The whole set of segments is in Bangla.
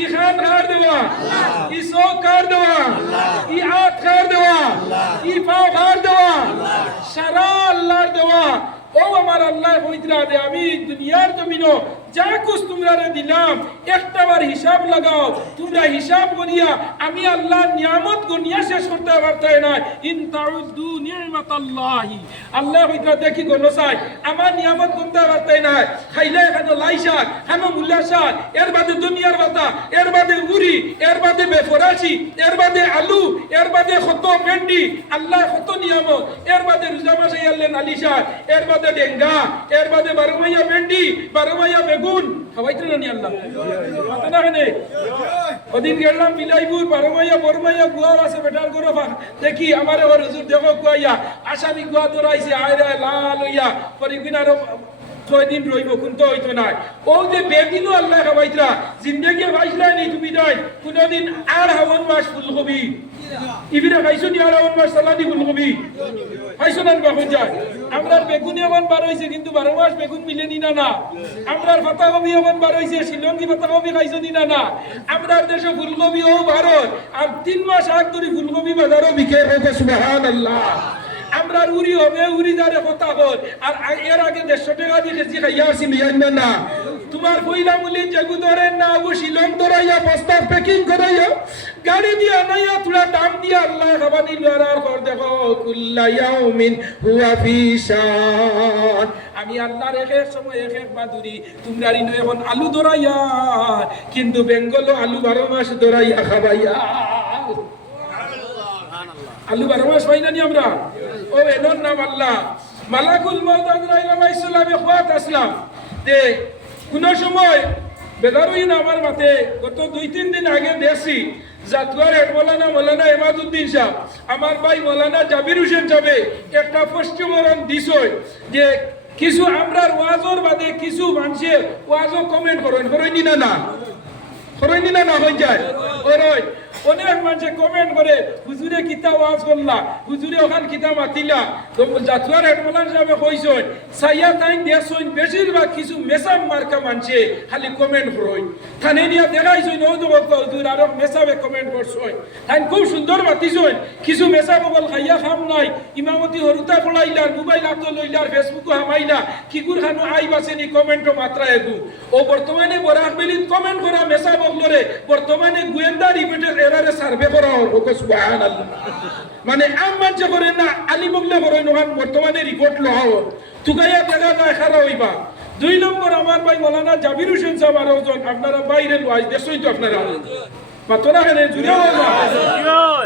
ই খান খার দেওয়া ই চোখ খার দেওয়া ই হাত খার দেওয়া ই পাও খার দেওয়া সারা আল্লাহর দেওয়া ও আমার আল্লাহ কইতরা দে আমি দুনিয়ার জমিনো যা কুছ তোমরা দিলাম একটাবার হিসাব লাগাও তোমরা হিসাব করিয়া আমি আল্লাহর নিয়ামত গনিয়া শেষ করতে পারতাই না ইন তাউদ্দু নি'মাতাল্লাহি আল্লাহ কইতরা দেখি গনো চাই আমার নিয়ামত গুনতে পারতাই না খাইলে খানো লাই শাক খানো মুলা শাক এর বাদে দুনিয়ার বাতা এর বাদে উরি এর বাদে বেফরাসি এর বাদে আলু এর বাদে কত ভেন্ডি আল্লাহ কত নিয়ামত এর বাদে রোজা মাসে আল্লাহ নালি শাক এর বাদে ডেঙ্গা এর বাদে বারোমাইয়া ভেন্ডি বারোমাইয়া বেগুন খাওয়াইতে না নি আল্লাহ মাথা না কেনে ওদিন গেলাম বিলাইপুর বারোমাইয়া বরমাইয়া গুয়ার আছে বেটার করে দেখি আমার এবার হুজুর দেখো গুয়াইয়া আসামি গুয়া ধরাইছে আয়রা লাল হইয়া পরিকিনারও 6 দিন রইব কিন্তু হইতো না ও যে বেদিনও আল্লাহ খাওয়াইতরা জিন্দেগি ভাইছলাই নি তুমি নাই কোনদিন আর হাওন মাস ফুলকপি ইবিরা খাইছো নি আর হাওন মাস সালাদি ফুলকপি খাইছো না বাবু যায় আমরার বেগুন এখন বার হইছে কিন্তু 12 মাস বেগুন মিলেনি না না আমরার পাতাকপি এখন বার হইছে শ্রীলঙ্কি পাতাকপি খাইছো নি না না আমরার দেশে ফুলকপি ও ভারত আর 3 মাস আগ ধরে ফুলকপি বাজারও বিক্রি হইছে সুবহানাল্লাহ আমরা উড়ি হবে উড়ি যারে কথা বল আর এর আগে 150 টাকা দিয়ে কেজি খাইয়া আসি মিয়ানবেন না তোমার কইলা মুলি জাগু ধরেন না ও শিলং ধরাইয়া বস্তা প্যাকিং করাইয়া গাড়ি দিয়া নাইয়া তুলা দাম দিয়া আল্লাহ খাবানি লড়ার কর দেখো কুল্লা ইয়াউমিন হুয়া ফি শান আমি আল্লাহর এক সময় এক বাদুরি তোমরা রিনো এখন আলু ধরাইয়া কিন্তু বেঙ্গল আলু 12 মাস ধরাইয়া খাবাইয়া আলু 12 মাস পাই না নি আমরা ও এনর নাম আল্লাহ মালাকুল মউত আজরাইল আলাইহিস সালামে খাত আসলাম তে কোন সময় বেদারুইন আমার মাতে গত 2-3 দিন আগে দেখছি জাতুয়ার হেড মৌলানা এমাদউদ্দিন সাহেব আমার ভাই মৌলানা জাবির হোসেন যাবে একটা পশ্চিমরণ দিছই যে কিছু আমরার ওয়াজর বাদে কিছু মানুষের ওয়াজও কমেন্ট করেন না না করেন না হয়ে যায় ওরই অনেক মানুষে কমেন্ট করে হুজুরে কিতা ওয়াজ করলা হুজুরে ওখান কিতা মাতিলা তো জাতুয়ার হেডমালার সাহেব কইছেন সাইয়া তাইন দেছইন বেশিরভাগ কিছু মেসাব মার্কা মানুষে খালি কমেন্ট করই থানে নিয়া দেখাইছেন ও তো হুজুর আর মেসাবে কমেন্ট করছই তাই খুব সুন্দর মাতিছেন কিছু মেসাব বল খাইয়া খাম নাই ইমামতি হরুতা পড়াইলার মোবাইল আত লইলার ফেসবুক হামাইলা কিগুর খানো আই বাসেনি কমেন্টও মাত্রা এদু ও বর্তমানে বরাক বেলিত কমেন্ট করা মেসাব বলরে বর্তমানে গোয়েন্দা রিপোর্টের এরারে সার্ভে করা হবে সুবহানাল্লাহ মানে আম মানছে করেন না আলী বগলে করেন ওখান বর্তমানে রিপোর্ট লহাও তুকাইয়া দেখা যায় খারাপ হইবা 2 নম্বর আমার ভাই মৌলানা জাবির হোসেন সাহেব আর ওজন আপনারা বাইরে লওয়াই দেশই তো আপনারা মাতরা হেনে জুড়ে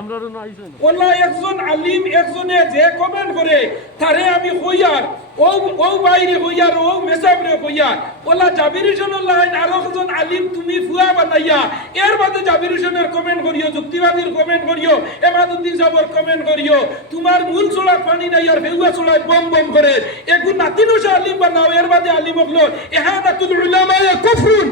আমরারও না আইছেন ওলা একজন আলিম একজনে যে কমেন্ট করে তারে আমি কইয়ার ও বাইরে কইয়ার ও মেসাবরে কইয়ার ওলা জাবির হোসেনের লাইন আর একজন আলিম তুমি ফুয়া বানাইয়া এর বাদে জাবির হোসেনের কমেন্ট করিও যুক্তিবাদীর কমেন্ট করিও এমাদউদ্দিন সাহেবের কমেন্ট করিও তোমার মূল চোলা পানি নাই আর ফেউয়া চোলায় বম বম করে এগু নাতিনুসা আলিম বানাও এর বাদে আলিম হলো ইহাদাতুল উলামা কুফরুন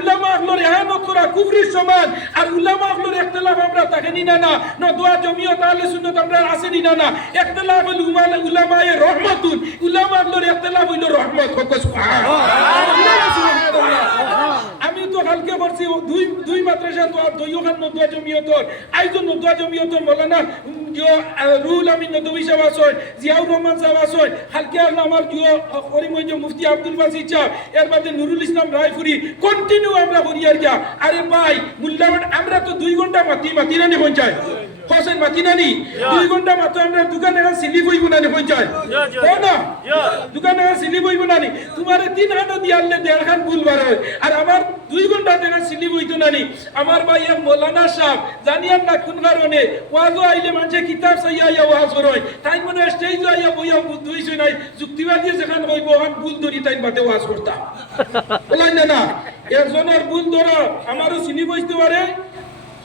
উলামা হলো ইহানত করা কুফরির সমান আর উলামা হলো ইখতিলাফ আমরা তাকে নিনা না নদওয়া জমিয়ত আহলে সুন্নাত আমরা আছে নিনা না ইখতিলাফ উলামা এ রহমাতুন উলামা হলো ইখতিলাফ হইলো রহমত হোক সুবহানাল্লাহ আমি তো কালকে বলছি দুই মাদ্রাসা তো আর দুইখান নদওয়া জমিয়তর আইজন নদওয়া জমিয়তর মাওলানা রুহুল আমিন নদওয়ি সাহেব আছেন জিয়াউর রহমান সাহেব আছেন কালকে আমার করিমগঞ্জ মুফতি আব্দুল বাসিত সাহেব এর বাদে নুরুল ইসলাম রায়পুরি কন্টিনিউ আমরা করি আর কি আরে ভাই মূল্যবান আমরা তো 2 ঘন্টা মাতি না নি পঞ্চায়েত হোসেন মাতি না নি 2 ঘন্টা মাত্র আমরা দোকানে সিলি বইব না নি পঞ্চায়েত ও না দোকানে সিলি বইব না নি তোমার 3 হাজার দিয়ালে 1.5 খান ভুল বার হয় আর আমার 2 ঘন্টা দেখা সিলি বইতো না নি আমার ভাই মৌলানা সাহেব জানিয়ান না কোন কারণে ওয়াজও আইলে মানুষে কিতাব চাইয়া ওয়াজ করয় তাই মনে স্টেজ আইয়া বইয়া দুইছে নাই যুক্তিবাদী যেখান হইব ওখান ভুল ধরি তাই বাদে ওয়াজ করতা বলাই না একজনের ভুল ধরো আমারও চিনি বইতে পারে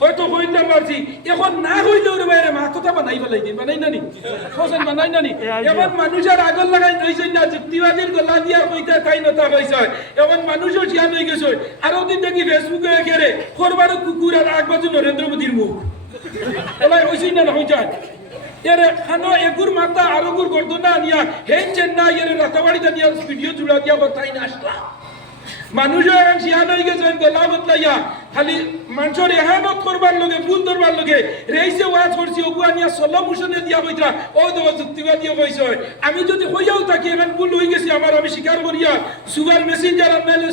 হয়তো হইলাম পারছি এখন না হইলেও রে বাইরে মাথা বানাই ফেলাই দিন বানাই নানি হোসেন বানাই নানি এখন মানুষের আগল লাগাই নইছে না যুক্তিবাদীর গলা দিয়া কইতে তাই নতা কইছে এখন মানুষও জিয়ান হয়ে গেছে আরো দিন দেখি ফেসবুকে একেরে করবারও কুকুর আর আগবাজু নরেন্দ্র মোদীর মুখ এলাই হইছে না হই যায় এরে খানো এগুর মাথা আরগুর গর্দনা নিয়া হেন চেন্নাই এর রাতাবাড়িতে নিয়া ভিডিও জুড়া দিয়া কথাই না আসলা মানুষও এখন জিয়ান হয়ে গেছে গলা বদলাইয়া খালি মানুষের এহানত করবার লগে ভুল ধরবার লগে রেইসে ওয়াজ করছি ওগুয়া নিয়া সলো মোশনে দিয়া কইতরা ও দেব যুক্তিবাদী কইছ আমি যদি কইয়াও থাকি এখন ভুল হই গেছি আমার আমি স্বীকার করিয়া সুপার মেসেঞ্জার আর নাইলে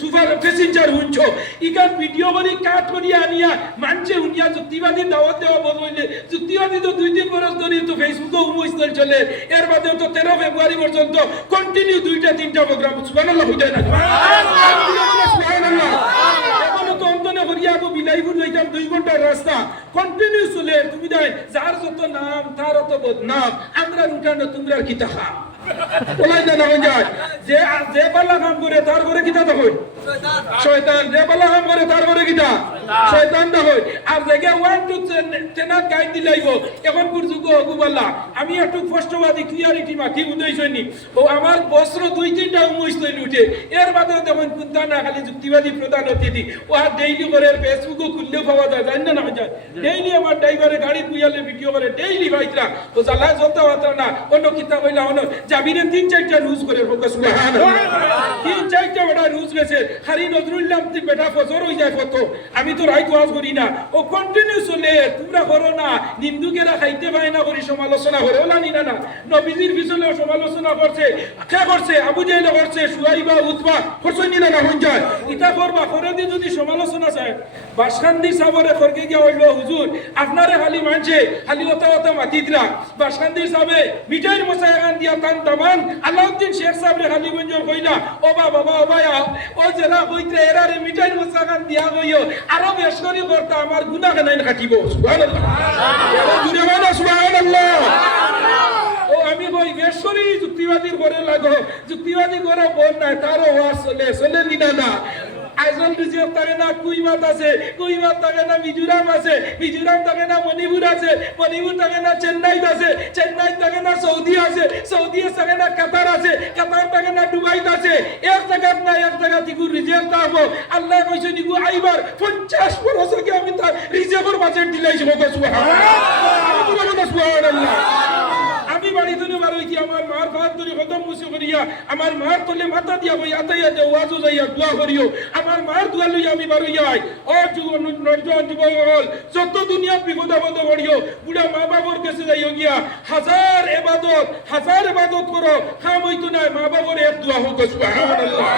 সুপার মেসেঞ্জার হুনছো ইকান ভিডিও করি কাট করিয়া আনিয়া মানছে হুনিয়া যুক্তিবাদী দাওয়াত দেওয়া বললে যুক্তিবাদী তো 2-3 বছর ধরে তো ফেসবুকে উমইস্তল চলে এর বাদেও তো 13 ফেব্রুয়ারি পর্যন্ত কন্টিনিউ 2-3টা প্রোগ্রাম সুবহানাল্লাহ হইতাই না সুবহানাল্লাহ এখনো তো অন্তনে করিয়া গো বিলাইপুর যাইতাম 2 ঘন্টার রাস্তা কন্টিনিউ চলে তুমি দেখ যার যত নাম তার অত বদনাম আমরা উঠানো তোমরা কি তাহা বলাই না হয়ে যায় যে যে পাল্লা কাম করে তার করে কিতা তখন শয়তান যে পাল্লা কাম করে তার করে কিতা শয়তান না হয় আর জায়গা 1 টু 10 গাইড দিলাইব এখন বুঝুক ওগুবাল্লা আমি একটু স্পষ্টবাদী ক্লিয়ারিটি মাখি উদয়ছনি ও আমার বস্ত্র 2-3টা উমইস্তল উঠে এর বাদে তখন কুন্তা না খালি যুক্তিবাদী প্রধান অতিথি ও আর ডেইলি করে ফেসবুকও খুললেও পাওয়া যায় জানেন না যায় ডেইলি আমার ড্রাইভারে গাড়ি বুয়ালে ভিডিও করে ডেইলি ভাইতরা ও জ্বালা যত হতো না অন্য কিতাব হইলা অন্য জাবিরে 3-4টা রুজ করে ফোকাস সুবহানাল্লাহ 3-4টা বড় রুজ গেছে খালি নজরুল্লাহ তি বেটা ফজর হই যায় কত আমি তো রাইট ওয়াজ করি না ও কন্টিনিউ চলে তোমরা করো না নিন্দুকেরা খাইতে পায় না করি সমালোচনা করে ওলা নিনা না নবীজির পিছনে সমালোচনা করছে কে করছে আবু জাহেল করছে সুয়াইবা উতবা করছে নিনা না হই যায় ইতা করবা করে দি যদি সমালোচনা চায় বাসখান্দি সাবরে করকে গিয়া হইলো হুজুর আপনারে খালি মানছে খালি ওতা মাতিদরা বাসখান্দির সাবে মিঠাইর মশাই গান দিয়া তান তামান আলাউদ্দিন শেখ সাহেব খালি গঞ্জর কইলা ও বাবা ও ভাইয়া ও জেলা কইতে এরারে মিঠাইর মশা গান দিয়া কইও আরো বেশকরি করতে আমার গুনাহ নাই কাটিব সুবহানাল্লাহ জুরে বলো সুবহানাল্লাহ ও আমি কই বেশকরি যুক্তিবাদীর করে লাগো যুক্তিবাদী করে বল না তারও ওয়াজ চলে নিনা না আইজল রিজিয়ত থাকে না কুইমাত আছে কুইমাত থাকে না মিজোরাম আছে মিজোরাম থাকে না মণিপুর আছে মণিপুর থাকে না চেন্নাই আছে চেন্নাই থাকে না সৌদি আছে সৌদি থাকে না কাতার আছে কাতার থাকে না দুবাই আছে এক জায়গা না এক জায়গা থেকে রিজিয়ত থাকবো আল্লাহ কইছে নিগু আইবার 50 বছর কি আমি তার রিজিয়তের বাজেট দিলাইছি সুবহানাল্লাহ সুবহানাল্লাহ আমি বাড়ি ধরে বার হইছি আমার মার ফাত ধরে কদম মুছে করিয়া আমার মার তলে মাথা দিয়া বই আতাইয়া যে ওয়াজও যাইয়া দোয়া করিও আমার মার দোয়া লইয়া আমি বার হইয়া ও যুবন নরজন যুবক হল যত দুনিয়া বিপদ আপদ করিও বুড়া মা বাবার কাছে যাইও গিয়া হাজার ইবাদত করো খাম হইতো না মা বাবার এক দোয়া হোক সুবহানাল্লাহ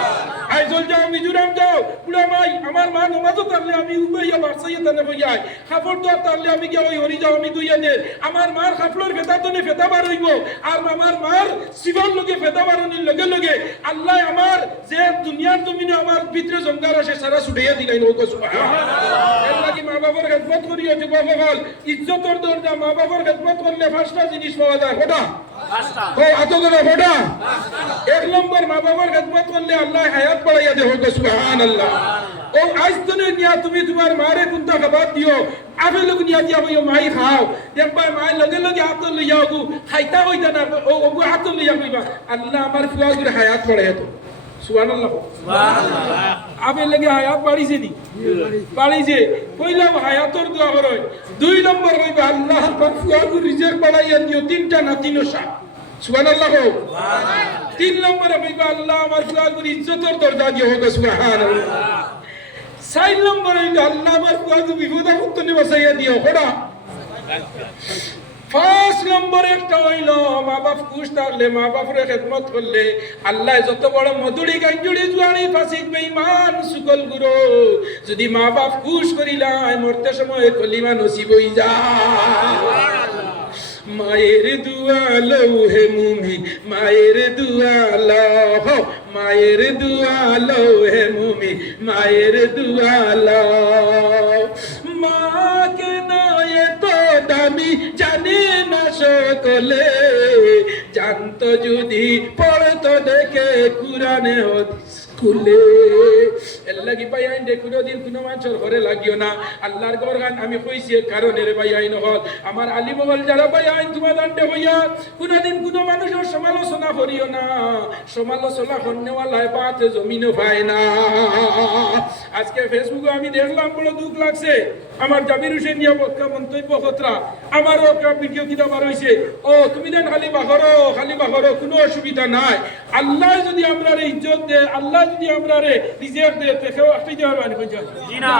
আইজল যাও মিজোরাম যাও বুড়া মাই আমার মা নামাজও পড়লে আমি উবাইয়া বাসাইয়া তানে বইয়াই খাফর দোয়া তারলে আমি গিয়া ওই হরি যাও আমি দুইয়া নে আমার মার খাফলর ফেতা তনে ফেতা বার হইব আর আমার মার শিবর লগে ফেতা বারনির লগে লগে আল্লাহ আমার যে দুনিয়ার জমিনে আমার ভিতরে জঙ্গার আসে সারা ছুটাইয়া দিলাই নৌক সুবহানাল্লাহ এর লাগি মা বাবার খেদমত করিও যুবক হল ইজ্জতর দরজা মা বাবার খেদমত করলে পাঁচটা জিনিস পাওয়া যায় কোটা পাঁচটা ও আতগরা কোটা এক নম্বর মা বাবার খেদমত করলে আল্লাহ হায়াত বাড়াইয়া দেব সুবহানাল্লাহ ও আজ তনে নিয়া তুমি তোমার মারে কুনতা খাবার দিও আবে লোক নিয়া দিয়া বইও মাই খাও দেখবা মাই লগে লগে হাত লইয়া গু খাইতা হইতা না ও গু হাত লইয়া কইবা আল্লাহ আমার ফুয়াগুর হায়াত বাড়াইয়া দেব সুবহানাল্লাহ সুবহানাল্লাহ আবে লাগে হায়াত বাড়িছে দি বাড়িছে কইলা হায়াতর দোয়া করই দুই নম্বর কইবা আল্লাহ আমার ফুয়াগুর রিজিক বাড়াইয়া দিও তিনটা না তিনটা সুবহানাল্লাহ সুবহানাল্লাহ তিন নম্বরে কইবা আল্লাহ আমার ফুয়াগুর ইজ্জতর দরজা দিও সুবহানাল্লাহ 4 নম্বরে আল্লাহ আমার ফুয়াগুর বিপদ আপদ নে বাঁচাইয়া দিও কোড়া 5 নম্বর একটা হইল মা বাপ খুশ থাকলে মা বাপের খেদমত করলে আল্লাহ যত বড় মধুরি গাঞ্জুড়ি জুয়ানি ফাসিক বেঈমান সুকল গুরু যদি মা বাপ খুশ করিলাই মরতে সময় কলিমা নসিব হই যায় মায়ের দুয়া লও হে মুমিন মায়ের দুয়া লও মায়ের দুয়া লও হে মুমিন মায়ের দুয়া লও মা কে নয় তো দামি জানে না সকলে জানতো যদি পড়তো দেখে কুরআনে স্কুলে এল্লাগি ভাই আইন দে কোনদিন কোন মানুষের ঘরে লাগিও না আল্লাহর ঘর গান আমি কইছি কারণ এর ভাই আইন হল আমার আলিম হল যারা ভাই আইন তোমার দান্ডে হইয়া কোনদিন কোন মানুষের সমালোচনা করিও না সমালোচনা করনেওয়ালায় বাতে জমিনও পায় না আজকে ফেসবুকে আমি দেখলাম বড় দুঃখ লাগছে আমার জাবির হোসেন নিয়া মন্তব্য খতরা আমারও একটা ভিডিও কিতা বার হইছে ও তুমি দেন খালি বাহরো কোনো অসুবিধা নাই আল্লাহ যদি আমরা ইজ্জত দে আল্লাহ যদি আমরা রিজেক্ট দে কেউ একটাই দেওয়ার বানি কই যায় না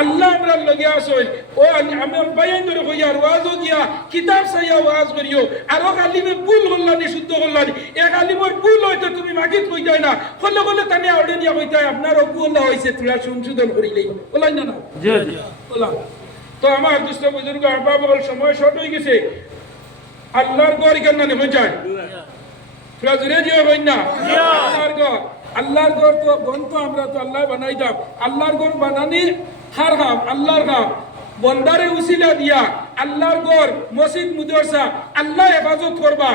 আল্লাহ আমরা লগে আসল ও আমার বাইন ধরে কই আর ওয়াজও গিয়া কিতাব সাইয়া ওয়াজ করিও আর ও আলিমে ভুল হল্লানি শুদ্ধ হল্লানি এক আলিমের ভুল হইতো তুমি মাগিত কই যায় না কলে কলে তানে আউড়ে দিয়া কইতা আপনার ও ভুল হইছে তোরা সংশোধন করিলেই বলাই না না জি জি বলা তো আমার দুষ্ট বুজুর্গ আব্বা বল সময় শর্ট হয়ে গেছে আল্লাহর ঘর কেন না হয়ে যায় তোরা জুড়ে দিও কই না আল্লাহর ঘর তো বন্ধ আমরা তো আল্লাহ বানাই দাম আল্লাহর ঘর বানানি হার হাম আল্লাহর কাম বন্দারে উসিলা দিয়া আল্লাহর ঘর মসজিদ মুদরসা আল্লাহ হেফাজত করবা